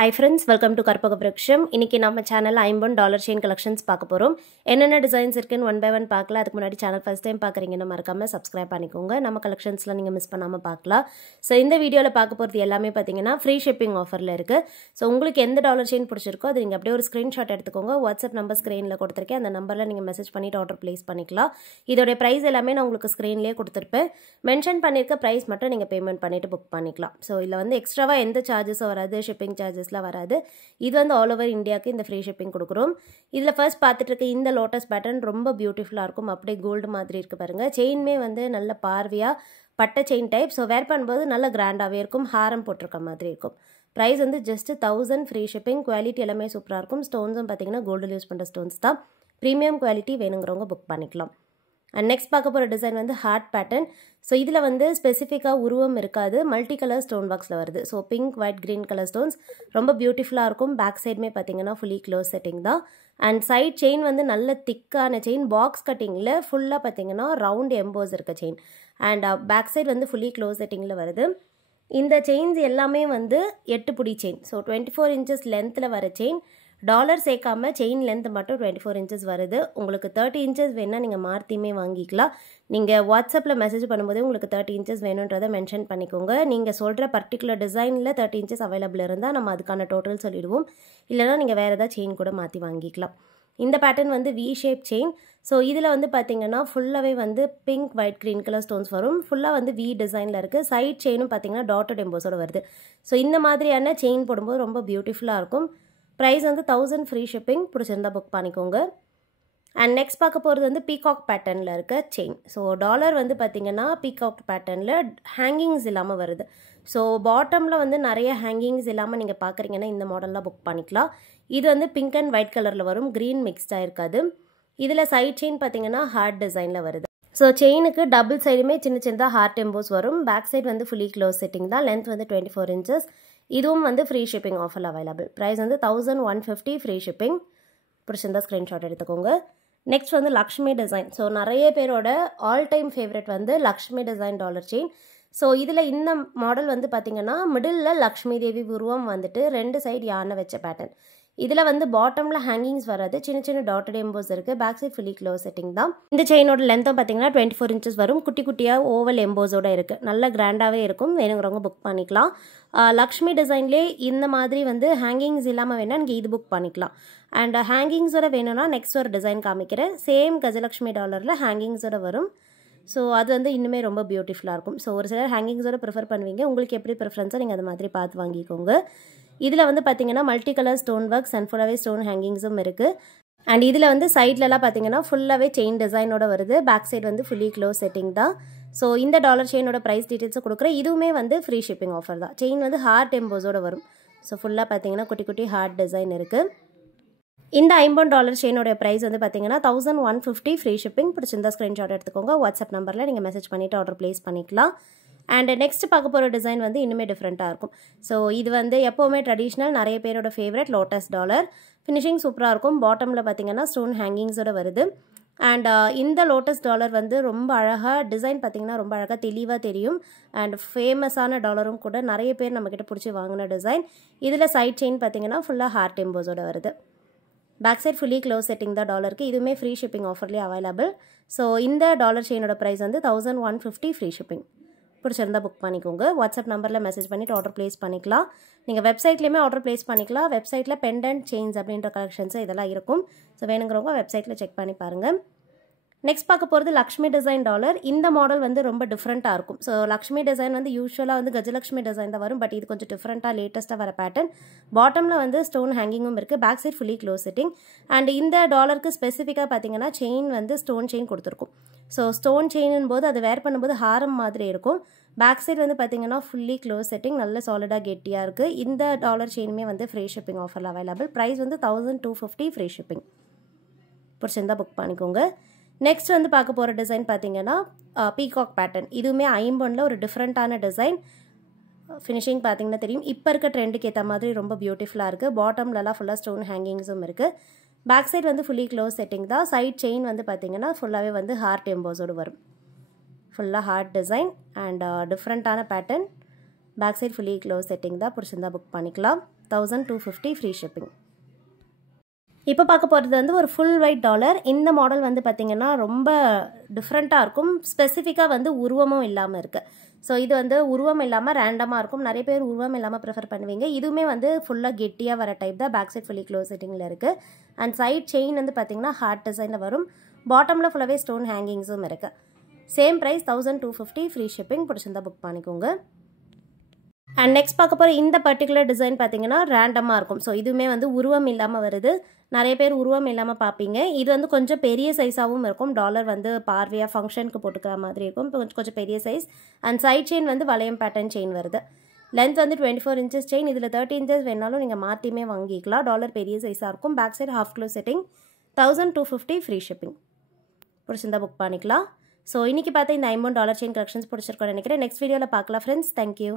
Hi friends, welcome to Karpaga Vriksham. இன்னைக்கு நம்ம சேனல்ல $50 செயின் கலெக்ஷன்ஸ் பார்க்க போறோம். என்னென்ன டிசைன்ஸ் இருக்குன்னு ஒன் பை ஒன் பார்க்கலாம். அதுக்கு முன்னாடி சேனல் ஃபர்ஸ்ட் டைம் பார்க்குறீங்கன்னா மறக்காம சப்ஸ்கிரைப் பண்ணிக்கோங்க. நம்ம கலெக்ஷன்ஸ்லாம் நீங்க மிஸ் பண்ணாம பார்க்கலாம். ஸோ இந்த வீடியோல பார்க்க போறது எல்லாமே பார்த்தீங்கன்னா ஃப்ரீ ஷிப்பிங் ஆஃபர்ல இருக்கு. ஸோ உங்களுக்கு எந்த டாலர் செயின் பிடிச்சிருக்கோ அது நீங்க அப்படியே ஒரு ஸ்கிரீன்ஷாட் எடுத்துக்கோங்க. வாட்ஸ்அப் நம்பர் ஸ்க்ரீன்ல கொடுத்துருக்கேன். அந்த நம்பர்ல நீங்க மெசேஜ் பண்ணிட்டு ஆர்டர் பிளேஸ் பண்ணிக்கலாம். இதோட பிரைஸ் எல்லாமே நான் உங்களுக்கு ஸ்க்ரீன்லேயே கொடுத்துருப்பேன். மென்ஷன் பண்ணிருக்க பிரைஸ் மட்டும் நீங்க பேமெண்ட் பண்ணிட்டு புக் பண்ணிக்கலாம். ஸோ இதுல வந்து எக்ஸ்ட்ராவா எந்த சார்ஜஸும் வராது, ஷிப்பிங் சார்ஜஸ்லாம் வராது. இது வந்து ஆல் ஓவர் இந்தியாவுக்கு இந்த ஃப்ரீ ஷிப்பிங் கொடுக்குறோம். இதில் ஃபர்ஸ்ட் பார்த்துட்டு இருக்க இந்த லோட்டஸ் பேட்டர்ன் ரொம்ப பியூட்டிஃபுல்லாக இருக்கும். அப்படியே கோல்டு மாதிரி இருக்கு பாருங்க. செயின்மே வந்து நல்ல பார்வையாக பட்டை செயின் டைப். ஸோ வேர் பண்ணும்போது நல்ல கிராண்டாகவே இருக்கும். ஹாரம் போட்டிருக்க மாதிரி இருக்கும். ப்ரைஸ் வந்து ஜஸ்ட் 1000 ஃப்ரீ ஷிப்பிங். குவாலிட்டி எல்லாமே சூப்பராக இருக்கும். ஸ்டோன்ஸும் பார்த்தீங்கன்னா கோல்டில் யூஸ் பண்ணுற ஸ்டோன்ஸ் தான். ப்ரீமியம் குவாலிட்டி வேணுங்கிறவங்க புக் பண்ணிக்கலாம். அண்ட் நெக்ஸ்ட் பார்க்க போகிற டிசைன் வந்து ஹார்ட் பேட்டர்ன். ஸோ இதில் வந்து ஸ்பெசிஃபிக்காக உருவம் இருக்காது, மல்டி கலர் ஸ்டோன் பாக்ஸில் வருது. So pink, white, green colour stones ரொம்ப பியூட்டிஃபுல்லாக இருக்கும். பேக் சைடுமே பார்த்தீங்கன்னா ஃபுல்லி க்ளோஸ் செட்டிங் தான். அண்ட் சைட் செயின் வந்து நல்ல திக்கான செயின். பாக்ஸ் கட்டிங்கில் ஃபுல்லாக பார்த்தீங்கன்னா ரவுண்ட் எம்போஸ் இருக்க செயின். அண்ட் பேக் சைடு வந்து ஃபுல்லி க்ளோஸ் செட்டிங்கில் வருது. இந்த செயின்ஸ் எல்லாமே வந்து 8 புடி செயின். ஸோ 24 இன்ச்சஸ் லென்த்தில் வர செயின். டாலர் சேர்க்காம செயின் லென்த் மட்டும் 24 இன்ச்சஸ் வருது. உங்களுக்கு 30 இன்ச்சஸ் வேணால் நீங்கள் மாற்றியுமே வாங்கிக்கலாம். நீங்கள் வாட்ஸ்அப்பில் மெசேஜ் பண்ணும்போது உங்களுக்கு 30 இன்ச்சஸ் வேணுன்றதை மென்ஷன் பண்ணிக்கோங்க. நீங்கள் சொல்கிற பர்டிகுலர் டிசைனில் 30 இன்ச்சஸ் அவைலபிள் இருந்தால் நம்ம அதுக்கான டோட்டல் சொல்லிடுவோம். இல்லைனா நீங்கள் வேறு ஏதாவது செயின் கூட மாற்றி வாங்கிக்கலாம். இந்த பேட்டர்ன் வந்து வி ஷேப் செயின். ஸோ இதில் வந்து பார்த்தீங்கன்னா ஃபுல்லாகவே வந்து pink, white, green colour stones வரும். ஃபுல்லாக வந்து வி டிசைனில் இருக்குது. சைட் செயினும் பார்த்தீங்கன்னா டாட்டட் எம்போஸோடு வருது. ஸோ இந்த மாதிரியான செயின் போடும்போது ரொம்ப பியூட்டிஃபுல்லாக இருக்கும். ப்ரைஸ் வந்து 1000 ஃப்ரீ ஷிப்பிங். பிடிச்சிருந்தா புக் பண்ணிக்கோங்க. அண்ட் நெக்ஸ்ட் பார்க்க போகிறது வந்து பீகாக் பேட்டர்னில் இருக்க செயின். ஸோ டாலர் வந்து பார்த்திங்கன்னா பீகாக் பேட்டர்னில் ஹேங்கிங்ஸ் இல்லாமல் வருது. ஸோ பாட்டமில் வந்து நிறைய ஹேங்கிங்ஸ் இல்லாமல் நீங்கள் பார்க்குறீங்கன்னா இந்த மாடலில் புக் பண்ணிக்கலாம். இது வந்து பிங்க் அண்ட் ஒயிட் கலரில் வரும். க்ரீன் மிக்ஸ்டாக இருக்காது. இதில் சைட் செயின் பார்த்தீங்கன்னா ஹார்ட் டிசைனில் வருது. ஸோ செயினுக்கு டபுள் சைடுமே சின்ன சின்னதாக ஹார்ட் எம்போஸ் வரும். பேக் சைடு வந்து ஃபுல்லி க்ளோஸ் செட்டிங் தான். லென்த் வந்து 24 இன்ச்சஸ். இதுவும் வந்து free shipping offer available. Price வந்து 1150 ஃப்ரீ ஷிப்பிங். பிடிச்சிருந்தா ஸ்க்ரீன்ஷாட் எடுத்துக்கோங்க. நெக்ஸ்ட் வந்து லக்ஷ்மி டிசைன். ஸோ நிறைய பேரோட ஆல் டைம் ஃபேவரட் வந்து Lakshmi design dollar chain. So இதில் இந்த மாடல் வந்து பார்த்தீங்கன்னா மிடில் லக்ஷ்மி தேவி உருவம் வந்துட்டு 2 சைடு யானை வச்ச பேட்டர்ன். இதில் வந்து பாட்டமில் ஹேங்கிங்ஸ் வராது. சின்ன சின்ன டாட்டட் எம்போஸ் இருக்குது. Back side fully close setting தான். இந்த செயினோட லென்த்தும் பார்த்தீங்கன்னா 24 இன்ச்சஸ் வரும். குட்டி குட்டியாக ஓவல் எம்போஸோட இருக்குது. நல்ல கிராண்டாகவே இருக்கும். வேணுங்கிறவங்க புக் பண்ணிக்கலாம். லக்ஷ்மி டிசைன்லேயே இந்த மாதிரி வந்து ஹேங்கிங்ஸ் இல்லாமல் வேணால் நீங்கள் இது புக் பண்ணிக்கலாம். அண்ட் ஹேங்கிங்ஸோட வேணும்னா நெக்ஸ்ட் ஒரு டிசைன் காமிக்கிறேன். சேம் கஜலக்ஷ்மி டாலரில் ஹேங்கிங்ஸோட வரும். ஸோ அது வந்து இன்னுமே ரொம்ப பியூட்டிஃபுல்லாக இருக்கும். ஸோ ஒரு சிலர் ஹேங்கிங்ஸோட ப்ரிஃபர் பண்ணுவீங்க. உங்களுக்கு எப்படி ப்ரிஃபரன்ஸோ நீங்கள் அது மாதிரி பார்த்து வாங்கிக்கோங்க. இதில் வந்து பார்த்தீங்கன்னா multi colour stone works and ஃபுல்லாகவே ஸ்டோன் ஹேங்கிங்ஸும் இருக்குது. அண்ட் இதில் வந்து சைட்லலாம் பார்த்தீங்கன்னா ஃபுல்லாகவே செயின் டிசைனோட வருது. பேக் சைடு வந்து ஃபுல்லி க்ளோஸ் செட்டிங் தான். ஸோ இந்த டாலர் செயினோட ப்ரைஸ் டீட்டெயில்ஸை கொடுக்குறேன். இதுவுமே வந்து ஃப்ரீ ஷிப்பிங் ஆஃபர் தான். செயின் வந்து ஹார்ட் எம்போஸோட வரும். ஸோ ஃபுல்லாக பார்த்தீங்கன்னா குட்டி குட்டி ஹார்ட் டிசைன் இருக்குது. இந்த $50 செயினோட ப்ரைஸ் வந்து பார்த்தீங்கன்னா 1150 ஃப்ரீ ஷிப்பிங். பிடிச்சிருந்தா ஸ்க்ரீன்ஷாட் எடுத்துக்கோங்க. வாட்ஸ்அப் நம்பரில் நீங்கள் மெசேஜ் பண்ணிவிட்டு ஆர்டர் ப்ளேஸ் பண்ணிக்கலாம். அண்ட் நெக்ஸ்ட் பார்க்க போகிற டிசைன் வந்து இன்னுமே டிஃப்ரெண்ட்டாக இருக்கும். ஸோ இது வந்து எப்போவுமே ட்ரெடிஷ்னல், நிறைய பேரோட ஃபேவரட் லோட்டஸ் டாலர். ஃபினிஷிங் சூப்பராக இருக்கும். பாட்டமில் பார்த்தீங்கன்னா ஸ்டோன் ஹேங்கிங்ஸோட வருது. அண்ட் இந்த லோட்டஸ் டாலர் வந்து ரொம்ப அழகாக டிசைன் பார்த்தீங்கன்னா ரொம்ப அழகாக தெளிவாக தெரியும். அண்ட் ஃபேமஸான டாலரும் கூட. நிறைய பேர் நம்மக்கிட்ட பிடிச்சி வாங்கின டிசைன். இதில் சைட் செயின் பார்த்தீங்கன்னா ஃபுல்லாக ஹார்ட் எம்போஸோட வருது. Back side fully close setting தான் டாலருக்கு. இதுவுமே ஃப்ரீ ஷிப்பிங் ஆஃபர்லேயே அவைலபிள். ஸோ இந்த டாலர் செயினோட ப்ரைஸ் வந்து 1150 ஃப்ரீ ஷிப்பிங். பிடிச்சிருந்தா புக் பண்ணிக்கோங்க. வாட்ஸ்அப் நம்பரில் மெசேஜ் பண்ணிவிட்டு ஆர்டர் ப்ளேஸ் பண்ணிக்கலாம். நீங்கள் வெப்சைட்லேயுமே ஆர்டர் ப்ளேஸ் பண்ணிக்கலாம். வெப்சைட்டில் பெண்டன்ட் செயின்ஸ் அப்படின்ற கலெக்ஷன்ஸ் இதெல்லாம் இருக்கும். ஸோ வேணுங்கிறவங்க வெப்சைட்டில் செக் பண்ணி பாருங்கள். நெக்ஸ்ட் பார்க்க போகிறது லக்ஷ்மி டிசைன் டாலர். இந்த மாடல் வந்து ரொம்ப டிஃப்ரெண்ட்டாக இருக்கும். ஸோ லக்ஷ்மி டிசைன் வந்து யூஸ்வலாக வந்து கஜலக்ஷ்மி டிசைன் தான் வரும். பட் இது கொஞ்சம் டிஃப்ரெண்ட்டாக லேட்டஸ்ட்டாக வர பேட்டர்ன். பாட்டமில் வந்து ஸ்டோன் ஹேங்கிங்கும் இருக்குது. Back side fully close setting. And இந்த டாலருக்கு ஸ்பெசிஃபிக்காக பார்த்தீங்கன்னா செயின் வந்து ஸ்டோன் செயின் கொடுத்துருக்கும். ஸோ ஸ்டோன் செயின் போது அது வேர் பண்ணும்போது ஹாரம் மாதிரி இருக்கும். பேக் சைடு வந்து பார்த்தீங்கன்னா ஃபுல்லி க்ளோஸ் செட்டிங். நல்ல சாலிடாக கெட்டியாக இருக்குது. இந்த டாலர் செயினுமே வந்து ஃப்ரீ ஷிப்பிங் ஆஃபரில் அவைலபிள். ப்ரைஸ் வந்து 1250 ஃப்ரீ ஷிப்பிங். பிடிச்சிருந்தா புக் பண்ணிக்கோங்க. நெக்ஸ்ட் வந்து பார்க்க போகிற டிசைன் பார்த்தீங்கன்னா பீகாக் பேட்டர்ன். இதுவுமே ஐம்பொன்னில் ஒரு டிஃப்ரெண்ட்டான டிசைன். ஃபினிஷிங் பார்த்தீங்கன்னா தெரியும். இப்போ இருக்க ட்ரெண்டுக்கு ஏற்ற மாதிரி ரொம்ப பியூட்டிஃபுல்லாக இருக்குது. பாட்டம்லலாம் ஃபுல்லாக ஸ்டோன் ஹேங்கிங்ஸும் இருக்குது. பேக் சைடு வந்து ஃபுல்லி க்ளோஸ் செட்டிங் தான். சைட் செயின் வந்து பார்த்தீங்கன்னா ஃபுல்லாகவே வந்து ஹார்ட் எம்போஸோடு வரும். ஃபுல்லாக ஹார்ட் டிசைன் அண்ட் டிஃப்ரெண்ட்டான pattern. Back side fully close setting தான். பிடிச்சிருந்தா புக் பண்ணிக்கலாம். 1250 ஃப்ரீ ஷிப்பிங். இப்போ பார்க்க போகிறது வந்து ஒரு ஃபுல் ஒயிட் டாலர். இந்த மாடல் வந்து பார்த்திங்கன்னா ரொம்ப டிஃப்ரெண்ட்டாக இருக்கும். ஸ்பெசிஃபிக்காக வந்து உருவமும் இல்லாமல் இருக்குது. ஸோ இது வந்து உருவம் இல்லாமல் ரேண்டமாக இருக்கும். நிறைய பேர் உருவம் இல்லாமல் ப்ரிஃபர் பண்ணுவீங்க. இதுவுமே வந்து ஃபுல்லாக கெட்டியாக வர டைப் தான். பேக் சைட் ஃபுல்லி க்ளோஸ் செட்டிங்கில் இருக்குது. அண்ட் சைட் செயின் வந்து பார்த்திங்கன்னா ஹார்ட் டிசைனில் வரும். பாட்டமில் ஃபுல்லாகவே ஸ்டோன் ஹேங்கிங்ஸும் இருக்குது. Same price 1250 free shipping. பிடிச்சிருந்தா புக் பண்ணிக்கோங்க. அண்ட் நெக்ஸ்ட் பார்க்க போகிற இந்த பர்டிகுலர் டிசைன் பார்த்தீங்கன்னா ரேண்டமாக இருக்கும். ஸோ இதுவுமே வந்து உருவம் இல்லாமல் வருது. நிறைய பேர் உருவம் இல்லாமல் பார்ப்பீங்க. இது வந்து கொஞ்சம் பெரிய சைஸாகவும் இருக்கும். டாலர் வந்து பார்வையாக ஃபங்க்ஷனுக்கு போட்டுக்கிற மாதிரி இருக்கும். இப்போ கொஞ்சம் பெரிய சைஸ். அண்ட் சைட் செயின் வந்து வளையம் பேட்டர்ன் செயின் வருது. லென்த் வந்து 24 inches செயின். இதில் 30 inches வேணாலும் நீங்கள் மாற்றியுமே வாங்கிக்கலாம். டாலர் பெரிய சைஸாக இருக்கும். Back side half close setting. 1250 free shipping. பிடிச்சிருந்தா புக் பண்ணிக்கலாம். ஸோ இன்றைக்கி பார்த்து இந்த $50 செயின் கலெக்ஷன்ஸ் பிடிச்சிருக்கோன்னு நினைக்கிறேன். நெக்ஸ்ட் வீடியோவில் பார்க்கலாம் ஃப்ரெண்ட்ஸ். தேங்க்யூ.